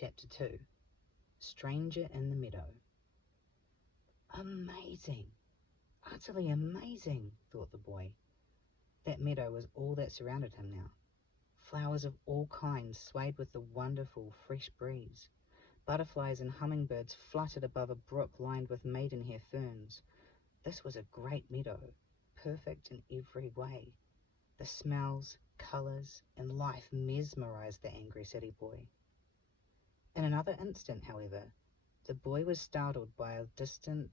Chapter 2. Stranger in the Meadow. Amazing! Utterly amazing, thought the boy. That meadow was all that surrounded him now. Flowers of all kinds swayed with the wonderful fresh breeze. Butterflies and hummingbirds fluttered above a brook lined with maidenhair ferns. This was a great meadow, perfect in every way. The smells, colours, and life mesmerized the angry city boy. In another instant, however, the boy was startled by a distant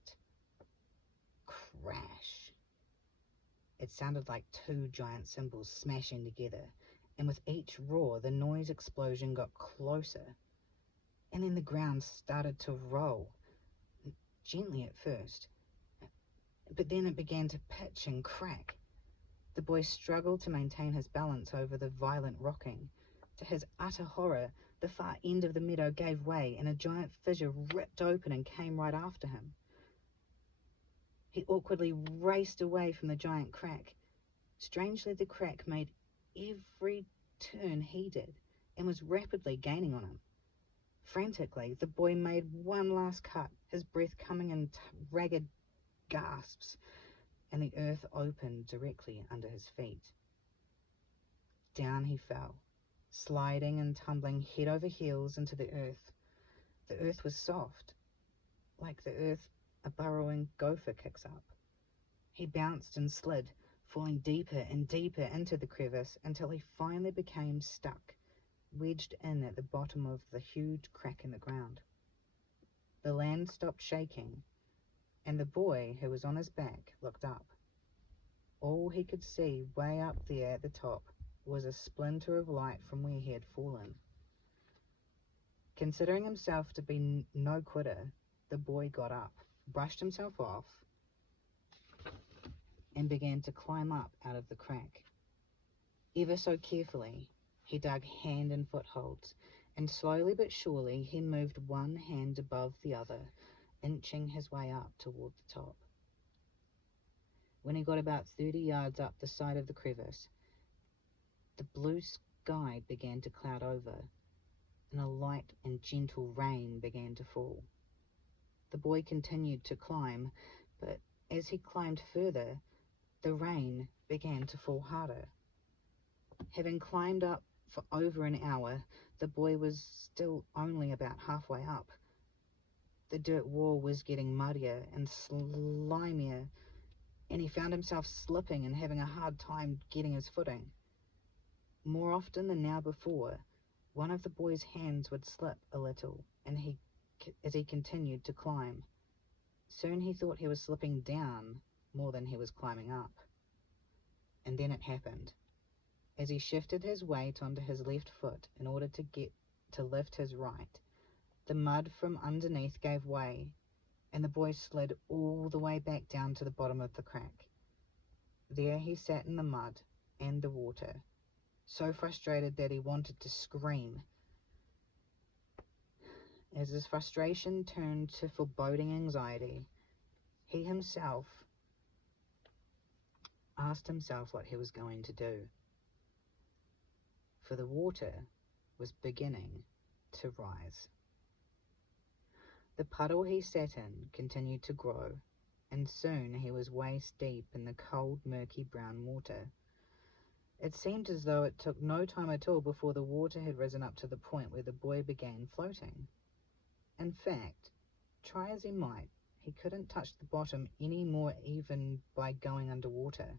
crash. It sounded like two giant cymbals smashing together, and with each roar, the noise explosion got closer. And then the ground started to roll, gently at first, but then it began to pitch and crack. The boy struggled to maintain his balance over the violent rocking. To his utter horror, the far end of the meadow gave way, and a giant fissure ripped open and came right after him. He awkwardly raced away from the giant crack. Strangely, the crack made every turn he did, and was rapidly gaining on him. Frantically, the boy made one last cut, his breath coming in ragged gasps, and the earth opened directly under his feet. Down he fell, sliding and tumbling head over heels into the earth. The earth was soft, like the earth a burrowing gopher kicks up. He bounced and slid, falling deeper and deeper into the crevice until he finally became stuck, wedged in at the bottom of the huge crack in the ground. The land stopped shaking, and the boy, who was on his back, looked up. All he could see way up there at the top was a splinter of light from where he had fallen. Considering himself to be no quitter, the boy got up, brushed himself off, and began to climb up out of the crack. Ever so carefully, he dug hand and footholds, and slowly but surely he moved one hand above the other, inching his way up toward the top. When he got about 30 yards up the side of the crevice, the blue sky began to cloud over, and a light and gentle rain began to fall. The boy continued to climb, but as he climbed further, the rain began to fall harder. Having climbed up for over an hour, the boy was still only about halfway up. The dirt wall was getting muddier and slimier, and he found himself slipping and having a hard time getting his footing. More often than now before, one of the boy's hands would slip a little, and as he continued to climb. Soon he thought he was slipping down more than he was climbing up. And then it happened. As he shifted his weight onto his left foot in order to lift his right, the mud from underneath gave way, and the boy slid all the way back down to the bottom of the crack. There he sat in the mud and the water, so frustrated that he wanted to scream. As his frustration turned to foreboding anxiety, he himself asked himself what he was going to do. For the water was beginning to rise. The puddle he sat in continued to grow, and soon he was waist deep in the cold, murky brown water. It seemed as though it took no time at all before the water had risen up to the point where the boy began floating. In fact, try as he might, he couldn't touch the bottom any more even by going underwater.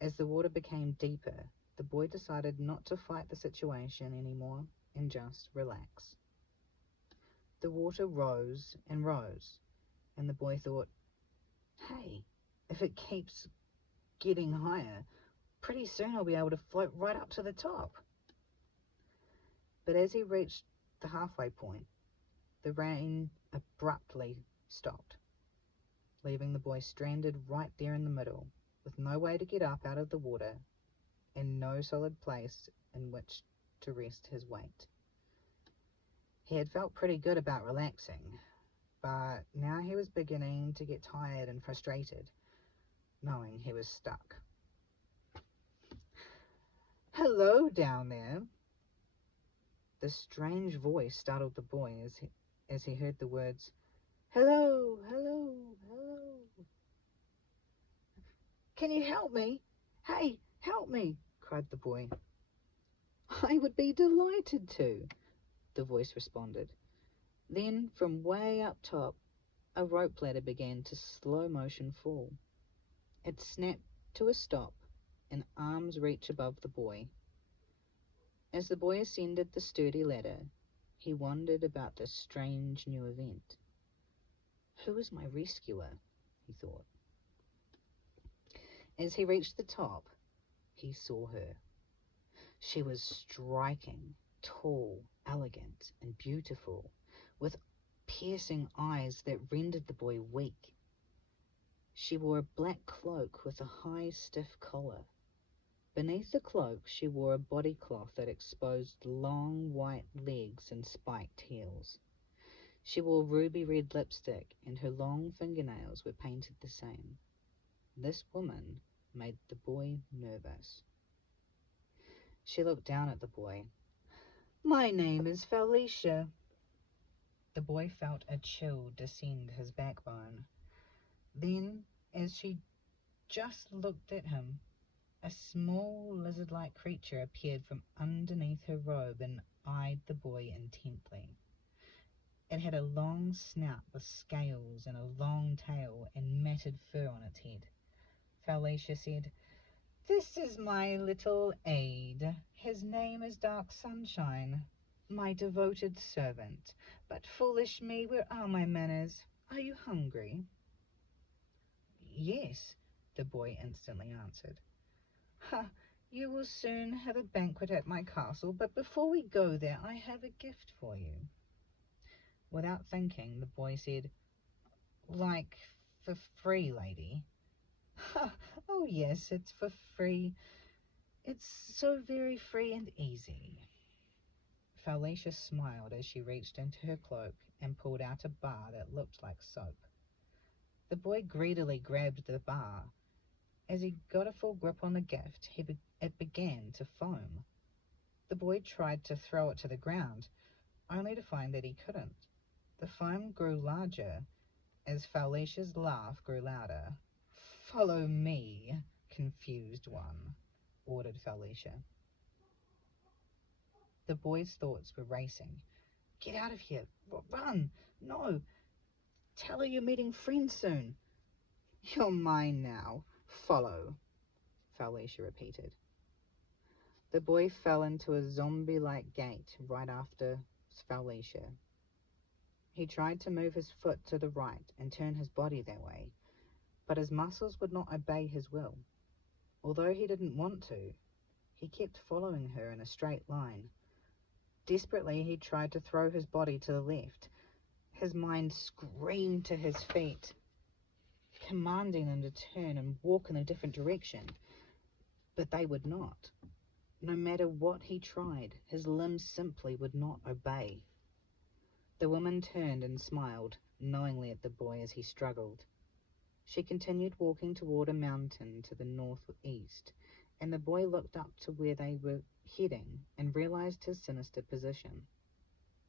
As the water became deeper, the boy decided not to fight the situation anymore and just relax. The water rose and rose, and the boy thought, hey, if it keeps getting higher, pretty soon I'll be able to float right up to the top. But as he reached the halfway point, the rain abruptly stopped, leaving the boy stranded right there in the middle, with no way to get up out of the water and no solid place in which to rest his weight. He had felt pretty good about relaxing, but now he was beginning to get tired and frustrated, knowing he was stuck. Hello down there. The strange voice startled the boy as he heard the words, "Hello, hello, hello. Can you help me? Hey, help me," cried the boy. "I would be delighted to," the voice responded. Then, from way up top, a rope ladder began to slow motion fall. It snapped to a stop, an arm's reach above the boy. As the boy ascended the sturdy ladder, he wondered about this strange new event. Who was my rescuer? He thought. As he reached the top, he saw her. She was striking, tall, elegant, and beautiful, with piercing eyes that rendered the boy weak. She wore a black cloak with a high, stiff collar. Beneath the cloak, she wore a bodycloth that exposed long, white legs and spiked heels. She wore ruby-red lipstick, and her long fingernails were painted the same. This woman made the boy nervous. She looked down at the boy. "My name is Felicia." The boy felt a chill descend his backbone. Then, as she just looked at him, a small lizard-like creature appeared from underneath her robe and eyed the boy intently. It had a long snout with scales and a long tail and matted fur on its head. Felicia said, "This is my little aide. His name is Dark Sunshine, my devoted servant. But foolish me, where are my manners? Are you hungry?" "Yes," the boy instantly answered. "Ha! You will soon have a banquet at my castle, but before we go there I have a gift for you." Without thinking, the boy said, "Like for free, lady?" "Ha! Oh yes, it's for free. It's so very free and easy." Felicia smiled as she reached into her cloak and pulled out a bar that looked like soap. The boy greedily grabbed the bar. As he got a full grip on the gift, it began to foam. The boy tried to throw it to the ground, only to find that he couldn't. The foam grew larger as Felicia's laugh grew louder. "Follow me, confused one," ordered Felicia. The boy's thoughts were racing. "Get out of here! Run! No! Tell her you're meeting friends soon." "You're mine now. Follow," Felicia repeated. The boy fell into a zombie-like gait right after Felicia. He tried to move his foot to the right and turn his body that way, but his muscles would not obey his will. Although he didn't want to, he kept following her in a straight line. Desperately, he tried to throw his body to the left. His mind screamed to his feet, commanding them to turn and walk in a different direction. But they would not. No matter what he tried, his limbs simply would not obey. The woman turned and smiled knowingly at the boy as he struggled. She continued walking toward a mountain to the northeast, and the boy looked up to where they were heading and realized his sinister position.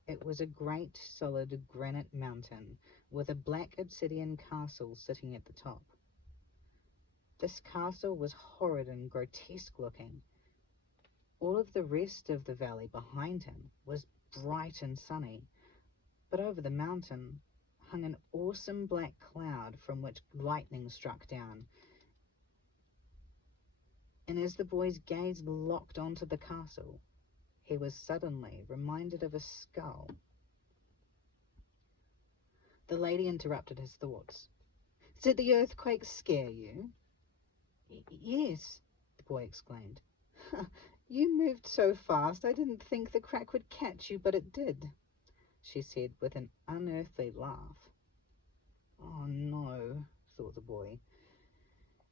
It was a great, solid granite mountain with a black obsidian castle sitting at the top. This castle was horrid and grotesque looking. All of the rest of the valley behind him was bright and sunny, but over the mountain hung an awesome black cloud from which lightning struck down. And as the boy's gaze locked onto the castle, he was suddenly reminded of a skull. The lady interrupted his thoughts. "Did the earthquake scare you?" Yes," the boy exclaimed. "You moved so fast I didn't think the crack would catch you, but it did," she said with an unearthly laugh. "Oh no," thought the boy,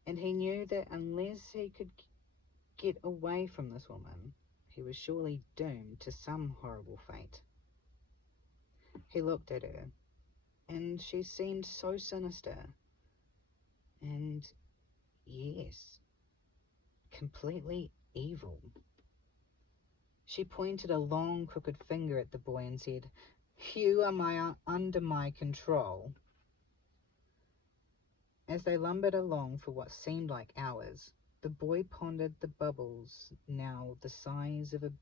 and he knew that unless he could get away from this woman, he was surely doomed to some horrible fate. He looked at her, and she seemed so sinister, and, yes, completely evil. She pointed a long, crooked finger at the boy and said, "You are under my control." As they lumbered along for what seemed like hours, the boy pondered the bubbles, now the size of a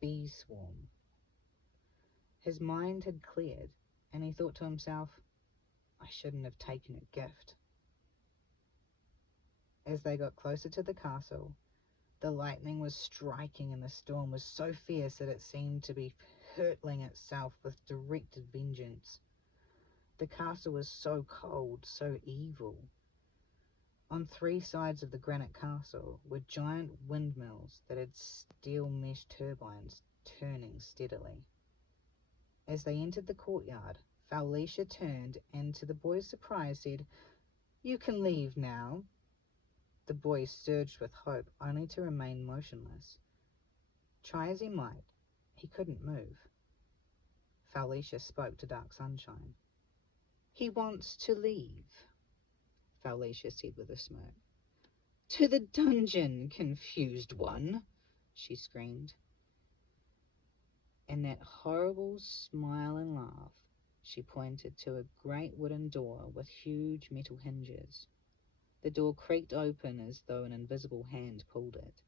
bee swarm. His mind had cleared, and he thought to himself, "I shouldn't have taken a gift." As they got closer to the castle, the lightning was striking and the storm was so fierce that it seemed to be hurtling itself with directed vengeance. The castle was so cold, so evil. On 3 sides of the granite castle were giant windmills that had steel mesh turbines turning steadily. As they entered the courtyard, Felicia turned and, to the boy's surprise, said, "You can leave now." The boy surged with hope, only to remain motionless. Try as he might, he couldn't move. Felicia spoke to Dark Sunshine. "He wants to leave," Felicia said with a smirk. "To the dungeon, confused one," she screamed. And that horrible smile and laugh, she pointed to a great wooden door with huge metal hinges. The door creaked open as though an invisible hand pulled it.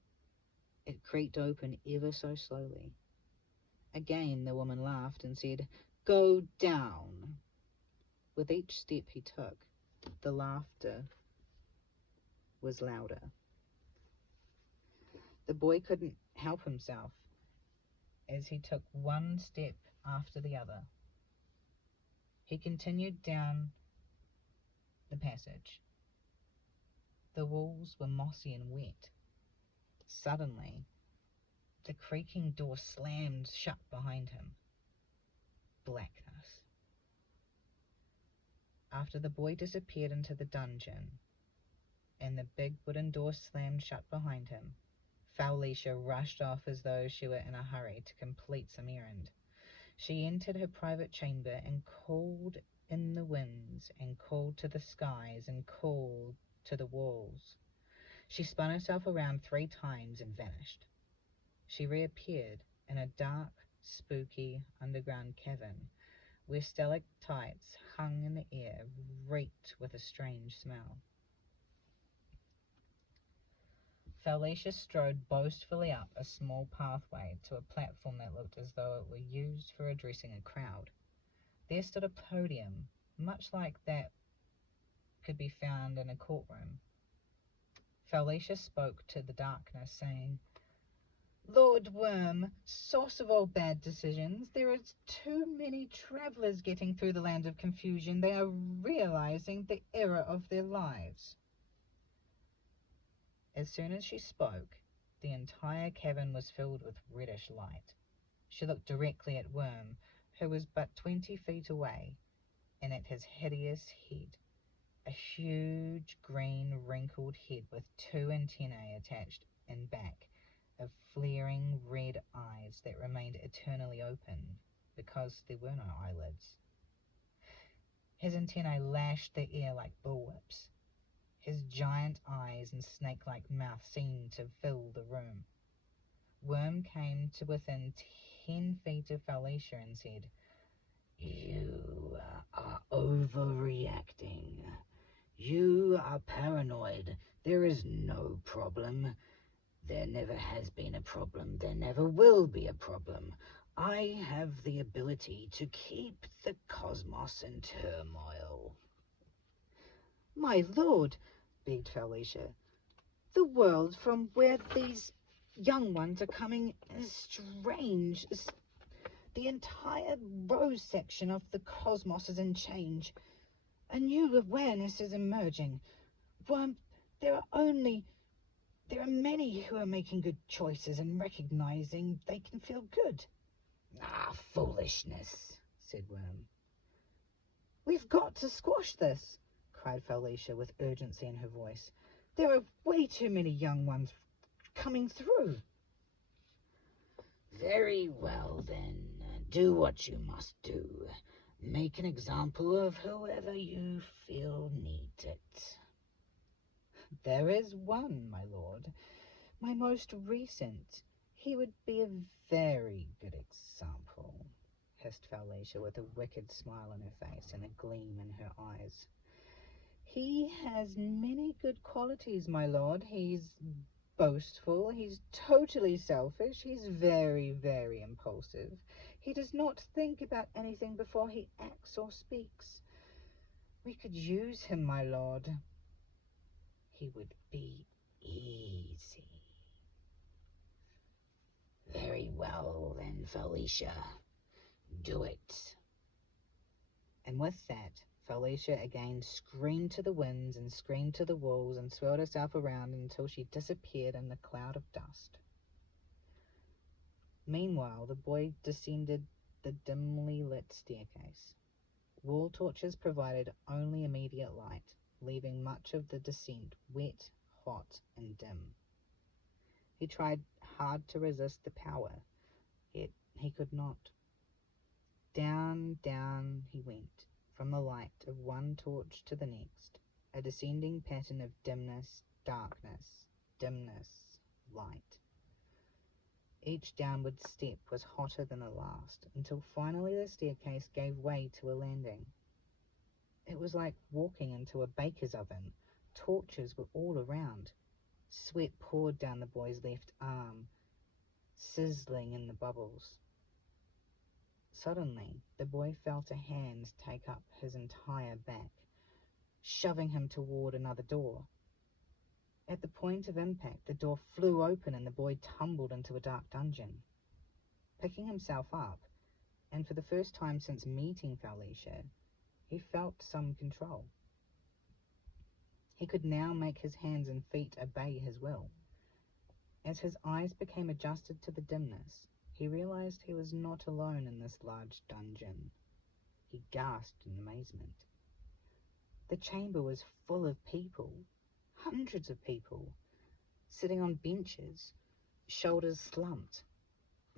It creaked open ever so slowly. Again the woman laughed and said, "Go down." With each step he took, the laughter was louder. The boy couldn't help himself as he took one step after the other. He continued down the passage. The walls were mossy and wet. Suddenly, the creaking door slammed shut behind him. Blackness. After the boy disappeared into the dungeon and the big wooden door slammed shut behind him, Felicia rushed off as though she were in a hurry to complete some errand. She entered her private chamber and called in the winds and called to the skies and called to the walls. She spun herself around 3 times and vanished. She reappeared in a dark, spooky underground cavern where stalactites hung in the air, reeked with a strange smell. Felicia strode boastfully up a small pathway to a platform that looked as though it were used for addressing a crowd. There stood a podium, much like that could be found in a courtroom. Felicia spoke to the darkness, saying, "Lord Worm, source of all bad decisions, there are too many travelers getting through the land of confusion. They are realizing the error of their lives." As soon as she spoke, the entire cavern was filled with reddish light. She looked directly at Worm, who was but 20 feet away, and at his hideous head, a huge green wrinkled head with 2 antennae attached and back of flaring red eyes that remained eternally open because there were no eyelids. His antennae lashed the air like bullwhips. His giant eyes and snake-like mouth seemed to fill the room. Worm came to within 10 feet of Felicia and said, "You are overreacting. You are paranoid. There is no problem. There never has been a problem. There never will be a problem. I have the ability to keep the cosmos in turmoil." "My lord," begged Felicia, "the world from where these young ones are coming is strange. The entire rose section of the cosmos is in change. A new awareness is emerging. Worm, there are many who are making good choices and recognizing they can feel good." "Ah, foolishness," said Worm. "We've got to squash this," cried Felicia with urgency in her voice. "There are way too many young ones coming through." "Very well, then. Do what you must do. Make an example of whoever you feel needs it." "There is one, my lord. My most recent. He would be a very good example, hissed Felicia with a wicked smile on her face and a gleam in her eyes. He has many good qualities, my lord. He's boastful, he's totally selfish, he's very, very impulsive. He does not think about anything before he acts or speaks. We could use him, my lord. He would be easy. Very well, then, Felicia. Do it. And with that, Felicia again screamed to the winds and screamed to the walls and swirled herself around until she disappeared in the cloud of dust. Meanwhile, the boy descended the dimly lit staircase. Wall torches provided only immediate light, leaving much of the descent wet, hot, and dim. He tried hard to resist the power, yet he could not. Down, down he went, from the light of one torch to the next, a descending pattern of dimness, darkness, dimness, light. Each downward step was hotter than the last, until finally the staircase gave way to a landing. It was like walking into a baker's oven. Torches were all around. Sweat poured down the boy's left arm, sizzling in the bubbles. Suddenly, the boy felt a hand take up his entire back, shoving him toward another door. At the point of impact, the door flew open and the boy tumbled into a dark dungeon. Picking himself up, and for the first time since meeting Felicia, he felt some control. He could now make his hands and feet obey his will. As his eyes became adjusted to the dimness, he realized he was not alone in this large dungeon. He gasped in amazement. The chamber was full of people, hundreds of people, sitting on benches, shoulders slumped,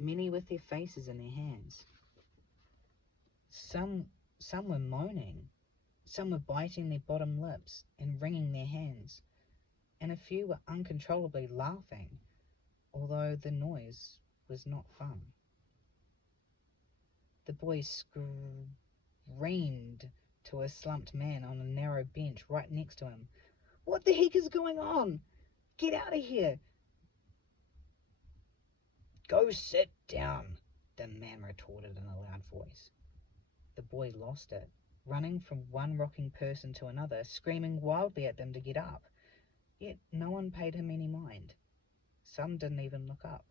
many with their faces in their hands. Some were moaning, some were biting their bottom lips and wringing their hands, and a few were uncontrollably laughing, although the noise was not fun. The boy screamed to a slumped man on a narrow bench right next to him. "What the heck is going on? Get out of here!" "Go sit down," the man retorted in a loud voice. The boy lost it, running from one rocking person to another, screaming wildly at them to get up. Yet no one paid him any mind. Some didn't even look up.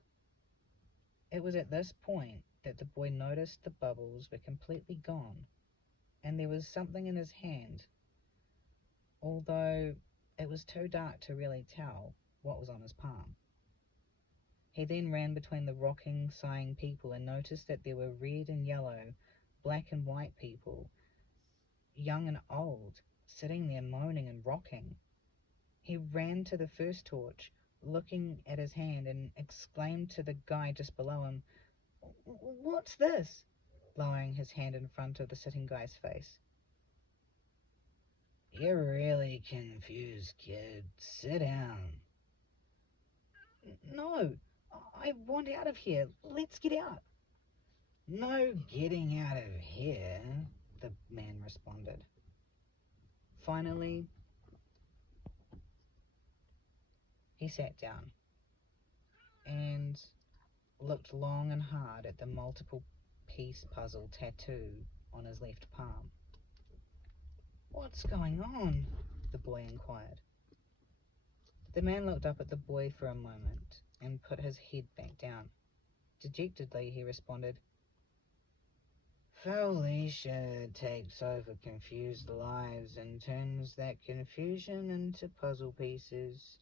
It was at this point that the boy noticed the bubbles were completely gone, and there was something in his hand, although it was too dark to really tell what was on his palm. He then ran between the rocking, sighing people and noticed that there were red and yellow, black and white people, young and old, sitting there moaning and rocking. He ran to the first torch, looking at his hand, and exclaimed to the guy just below him, "What's this?" lowering his hand in front of the sitting guy's face. "You're really confused, kid. Sit down." "No, I want out of here. Let's get out." "No getting out of here," the man responded. Finally, he sat down and looked long and hard at the multiple piece puzzle tattoo on his left palm. "What's going on?" the boy inquired. The man looked up at the boy for a moment and put his head back down. Dejectedly, he responded, "Felicia takes over confused lives and turns that confusion into puzzle pieces.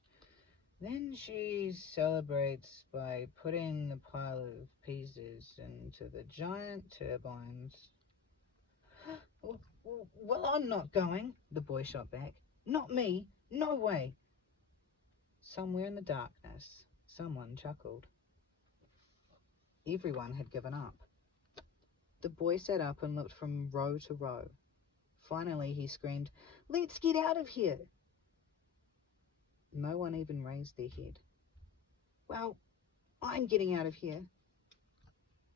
Then she celebrates by putting the pile of pieces into the giant turbines." "Well, I'm not going," the boy shot back. "Not me. No way." Somewhere in the darkness, someone chuckled. Everyone had given up. The boy sat up and looked from row to row. Finally, he screamed, "Let's get out of here!" No one even raised their head. "Well, I'm getting out of here.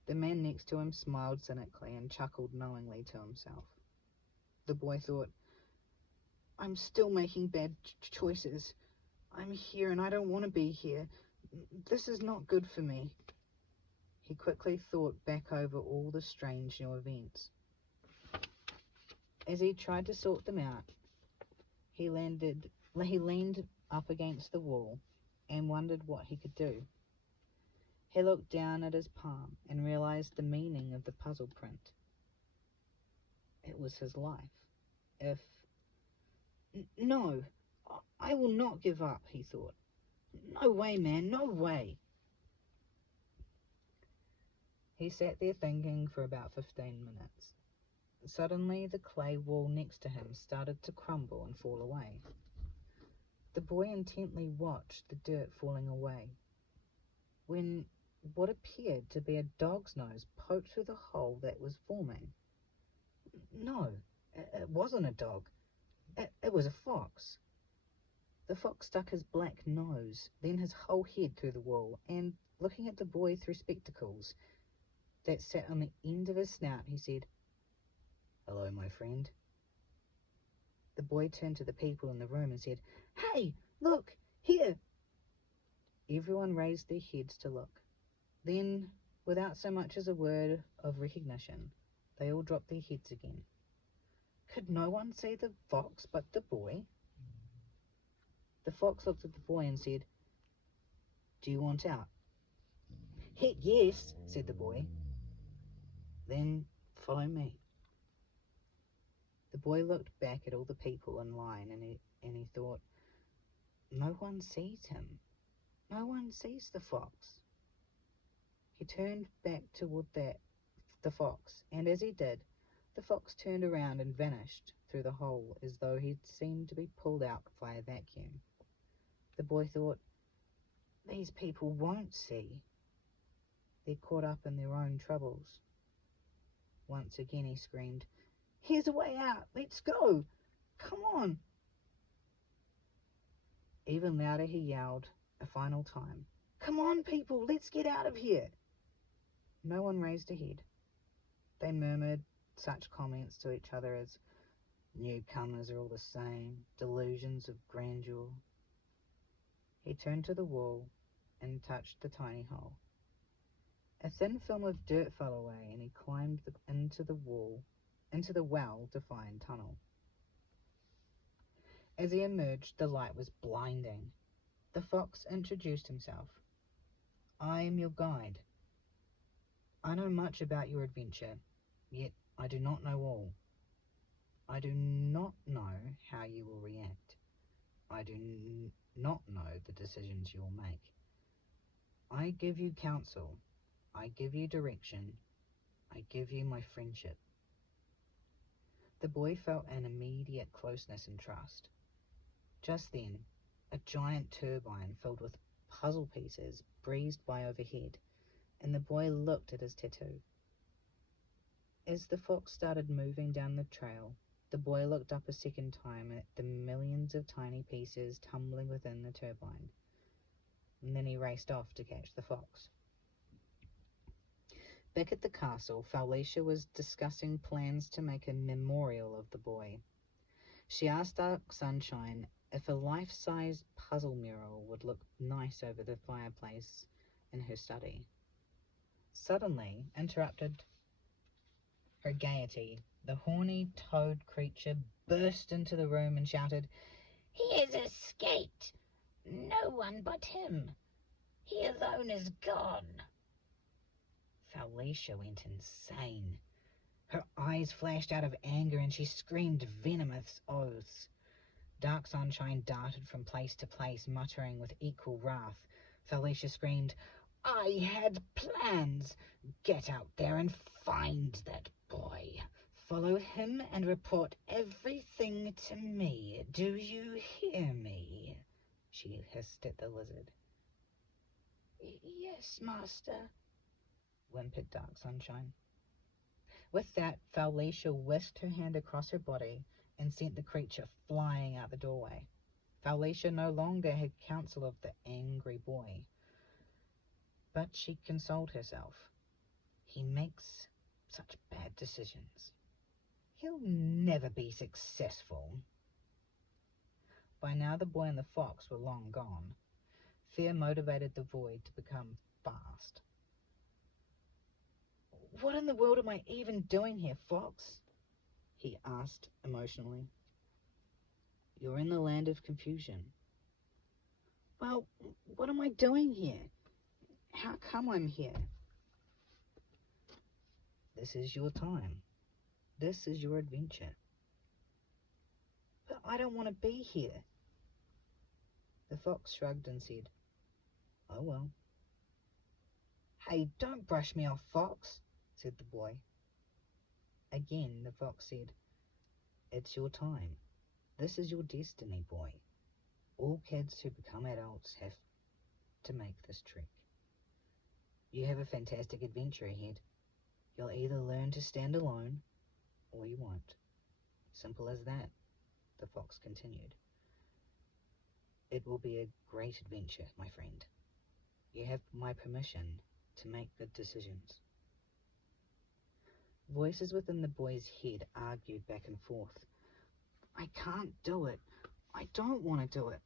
The man next to him smiled cynically and chuckled knowingly to himself. The boy thought, I'm still making bad choices. I'm here and I don't want to be here. This is not good for me. He quickly thought back over all the strange new events. As he tried to sort them out, he leaned up against the wall and wondered what he could do. He looked down at his palm and realized the meaning of the puzzle print. It was his life. No, I will not give up, he thought. No way, man, no way. He sat there thinking for about 15 minutes. Suddenly, the clay wall next to him started to crumble and fall away. The boy intently watched the dirt falling away, when what appeared to be a dog's nose poked through the hole that was forming. No, it wasn't a dog. It was a fox. The fox stuck his black nose, then his whole head through the wall, and, looking at the boy through spectacles that sat on the end of his snout, he said, "Hello, my friend." The boy turned to the people in the room and said, "Hey, look, here." Everyone raised their heads to look. Then, without so much as a word of recognition, they all dropped their heads again. Could no one see the fox but the boy? The fox looked at the boy and said, "Do you want out?" "Heck yes," said the boy. "Then follow me." The boy looked back at all the people in line and he thought, no one sees him. No one sees the fox. He turned back toward the fox, and as he did, the fox turned around and vanished through the hole as though he'd seemed to be pulled out by a vacuum. The boy thought, these people won't see. They're caught up in their own troubles. Once again he screamed, "Here's a way out! Let's go! Come on!" Even louder he yelled a final time, "Come on, people! Let's get out of here!" No one raised a head. They murmured such comments to each other as, "Newcomers are all the same, delusions of grandeur." He turned to the wall and touched the tiny hole. A thin film of dirt fell away and he climbed into the well-defined tunnel. As he emerged, the light was blinding. The fox introduced himself. "I am your guide. I know much about your adventure, yet I do not know all. I do not know how you will react. I do not know the decisions you will make. I give you counsel. I give you direction. I give you my friendship." The boy felt an immediate closeness and trust. Just then, a giant turbine filled with puzzle pieces breezed by overhead, and the boy looked at his tattoo. As the fox started moving down the trail, the boy looked up a second time at the millions of tiny pieces tumbling within the turbine, and then he raced off to catch the fox. Back at the castle, Felicia was discussing plans to make a memorial of the boy. She asked Dark Sunshine if a life-size puzzle mural would look nice over the fireplace in her study. Suddenly, interrupted her gaiety, the horny toad creature burst into the room and shouted, "He has escaped! No one but him! He alone is gone!" Felicia went insane. Her eyes flashed out of anger and she screamed venomous oaths. Dark Sunshine darted from place to place, muttering with equal wrath. Felicia screamed, "I had plans! Get out there and find that boy. Follow him and report everything to me. Do you hear me?" she hissed at the lizard. "Yes, master," whimpered Dark Sunshine. With that, Felicia whisked her hand across her body and sent the creature flying out the doorway. Felicia no longer had counsel of the angry boy. But she consoled herself. He makes such bad decisions. He'll never be successful. By now the boy and the fox were long gone. Fear motivated the boy to become fast. "What in the world am I even doing here, Fox?" he asked emotionally. "You're in the land of confusion." "Well, what am I doing here? How come I'm here?" "This is your time. This is your adventure." "But I don't want to be here." The fox shrugged and said, "Oh well." "Hey, don't brush me off, Fox," said the boy. Again the fox said, "It's your time. This is your destiny, boy. All kids who become adults have to make this trek. You have a fantastic adventure ahead. You'll either learn to stand alone, or you won't. Simple as that," the fox continued. "It will be a great adventure, my friend. You have my permission to make good decisions." Voices within the boy's head argued back and forth. "I can't do it. I don't want to do it.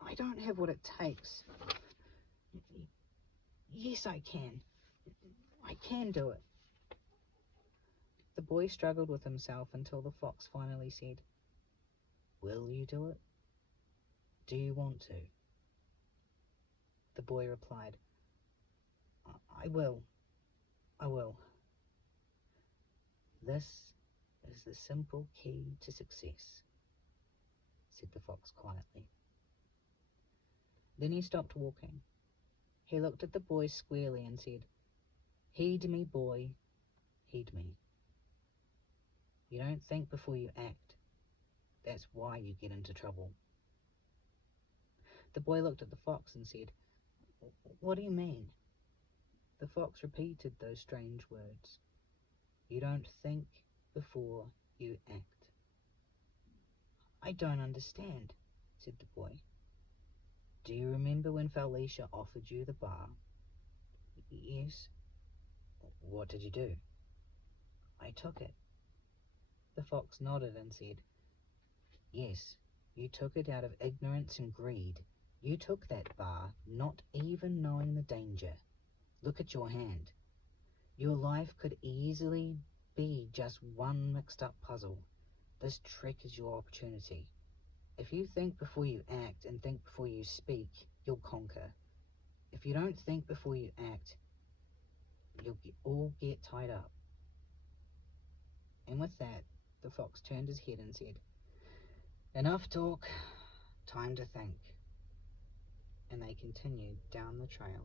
I don't have what it takes. Yes, I can. I can do it." The boy struggled with himself until the fox finally said, "Will you do it? Do you want to?" The boy replied, "I will. I will." "This is the simple key to success," said the fox quietly. Then he stopped walking. He looked at the boy squarely and said, "Heed me, boy, heed me. You don't think before you act. That's why you get into trouble." The boy looked at the fox and said, "What do you mean?" The fox repeated those strange words. "You don't think before you act." "I don't understand," said the boy. "Do you remember when Felicia offered you the bar?" "Yes." "What did you do?" "I took it." The fox nodded and said, "Yes, you took it out of ignorance and greed. You took that bar, not even knowing the danger. Look at your hand. Your life could easily be just one mixed-up puzzle. This trick is your opportunity. If you think before you act and think before you speak, you'll conquer. If you don't think before you act, you'll all get tied up." And with that, the fox turned his head and said, "Enough talk, time to think." And they continued down the trail.